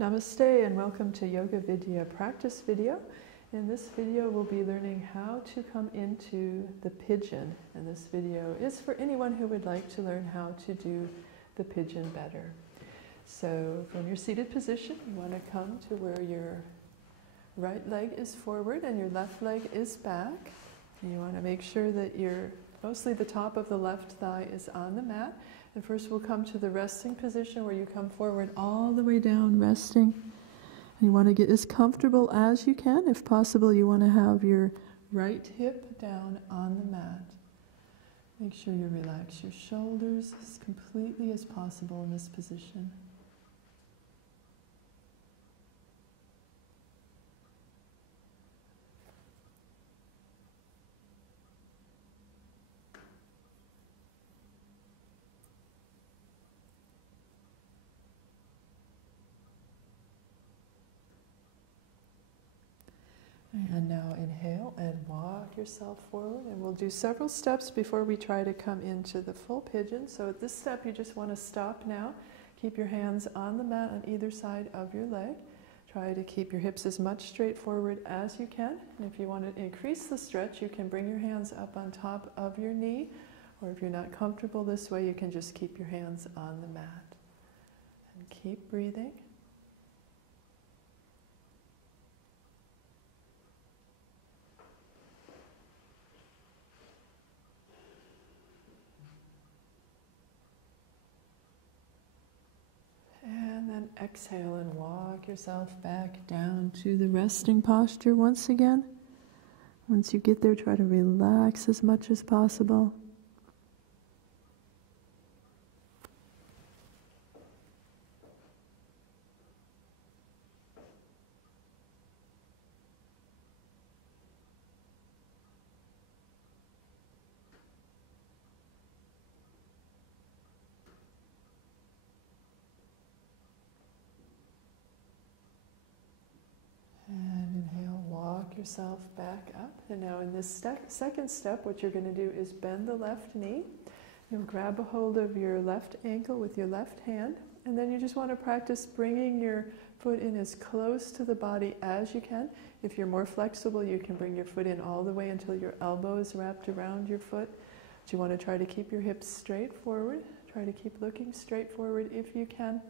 Namaste and welcome to Yoga Vidya practice video. In this video we'll be learning how to come into the pigeon, and this video is for anyone who would like to learn how to do the pigeon better. So from your seated position you want to come to where your right leg is forward and your left leg is back. And you want to make sure that mostly the top of the left thigh is on the mat. And first we'll come to the resting position where you come forward all the way down, resting. And you want to get as comfortable as you can. If possible, you want to have your right hip down on the mat. Make sure you relax your shoulders as completely as possible in this position. And now inhale and walk yourself forward, and we'll do several steps before we try to come into the full pigeon. So at this step you just want to stop now. Keep your hands on the mat on either side of your leg. Try to keep your hips as much straight forward as you can. And if you want to increase the stretch, you can bring your hands up on top of your knee, or if you're not comfortable this way, you can just keep your hands on the mat. And keep breathing. And then exhale and walk yourself back down to the resting posture once again. Once you get there, try to relax as much as possible. Yourself back up. And now in this second step, what you're going to do is bend the left knee. You'll grab a hold of your left ankle with your left hand, and then you just want to practice bringing your foot in as close to the body as you can. If you're more flexible, you can bring your foot in all the way until your elbow is wrapped around your foot. But you want to try to keep your hips straight forward. Try to keep looking straight forward if you can.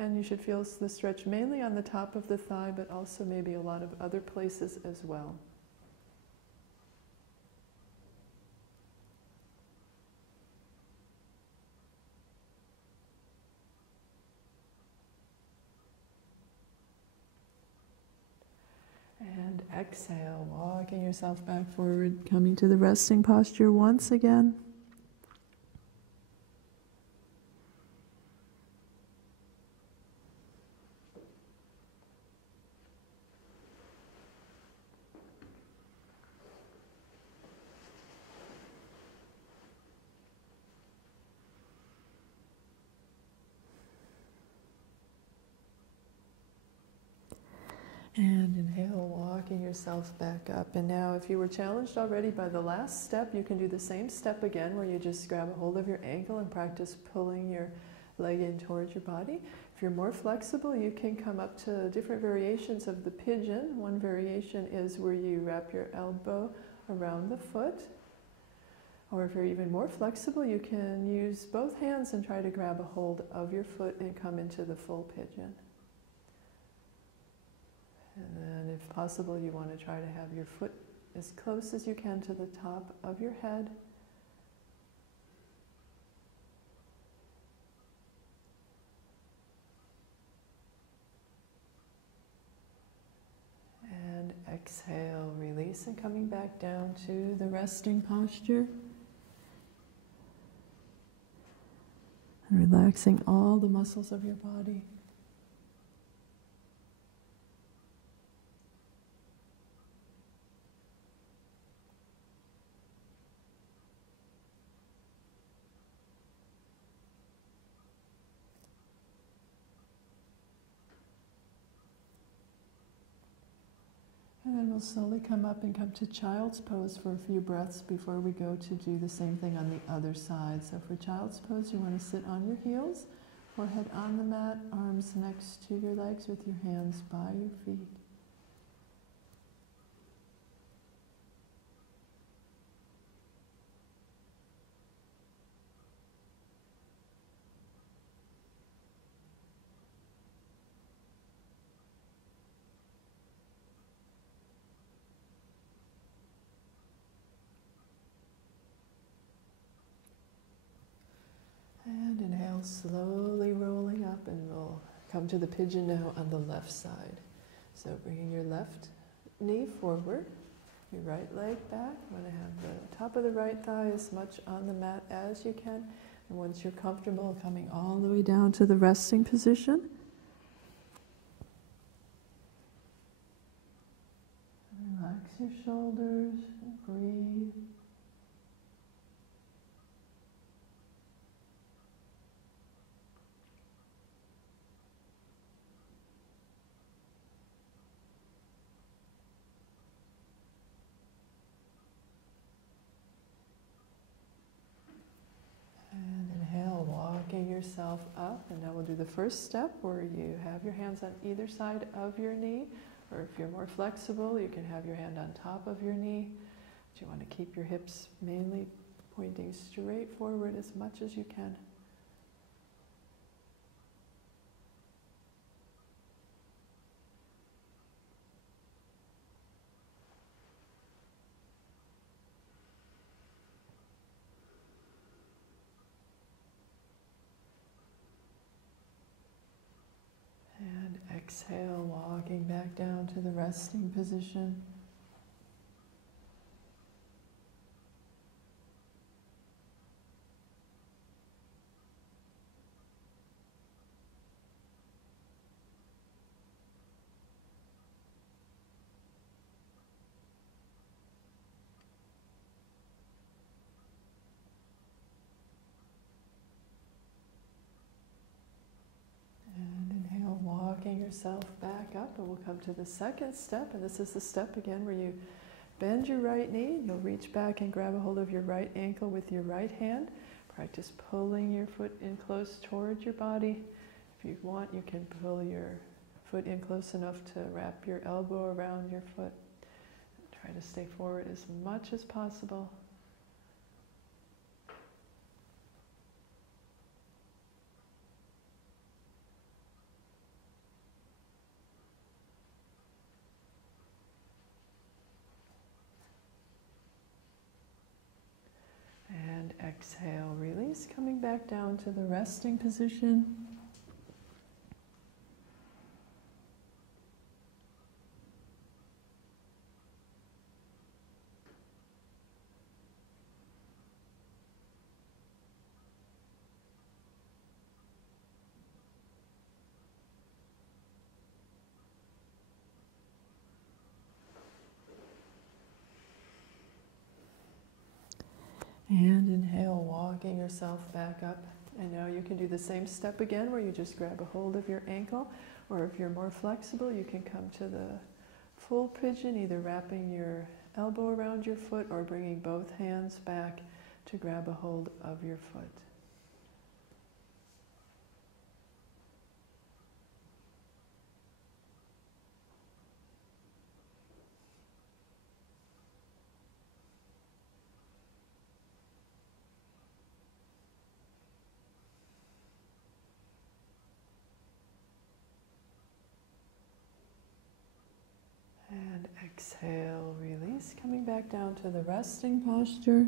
And you should feel the stretch mainly on the top of the thigh, but also maybe a lot of other places as well. And exhale, walking yourself back forward, coming to the resting posture once again. And inhale, walking yourself back up. And now if you were challenged already by the last step, you can do the same step again where you just grab a hold of your ankle and practice pulling your leg in towards your body. If you're more flexible, you can come up to different variations of the pigeon. One variation is where you wrap your elbow around the foot. Or if you're even more flexible, you can use both hands and try to grab a hold of your foot and come into the full pigeon. And then if possible, you want to try to have your foot as close as you can to the top of your head. And exhale, release, and coming back down to the resting posture. And relaxing all the muscles of your body. And then we'll slowly come up and come to child's pose for a few breaths before we go to do the same thing on the other side. So for child's pose, you want to sit on your heels, Forehead on the mat, arms next to your legs with your hands by your feet. And inhale, slowly rolling up, and we'll come to the pigeon now on the left side. So bringing your left knee forward, your right leg back. You want to have the top of the right thigh as much on the mat as you can. And once you're comfortable, coming all the way down to the resting position. Relax your shoulders and breathe. Walking yourself up, and now we'll do the first step where you have your hands on either side of your knee, or if you're more flexible, you can have your hand on top of your knee. But you want to keep your hips mainly pointing straight forward as much as you can. Exhale, walking back down to the resting position. Walking yourself back up, and we'll come to the second step, and this is the step again where you bend your right knee, you'll reach back and grab a hold of your right ankle with your right hand. Practice pulling your foot in close towards your body. If you want, you can pull your foot in close enough to wrap your elbow around your foot. Try to stay forward as much as possible. Exhale, release, coming back down to the resting position. And inhale, walking yourself back up. And now you can do the same step again where you just grab a hold of your ankle, or if you're more flexible, you can come to the full pigeon, either wrapping your elbow around your foot or bringing both hands back to grab a hold of your foot. And exhale, release, coming back down to the resting posture.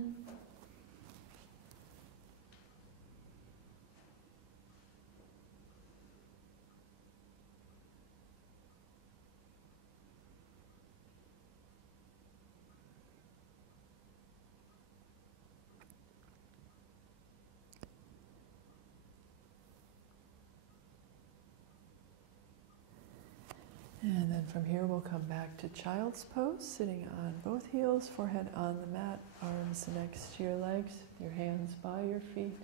And then from here we'll come back to child's pose, sitting on both heels, forehead on the mat, arms next to your legs, your hands by your feet.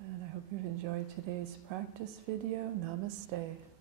And I hope you've enjoyed today's practice video. Namaste.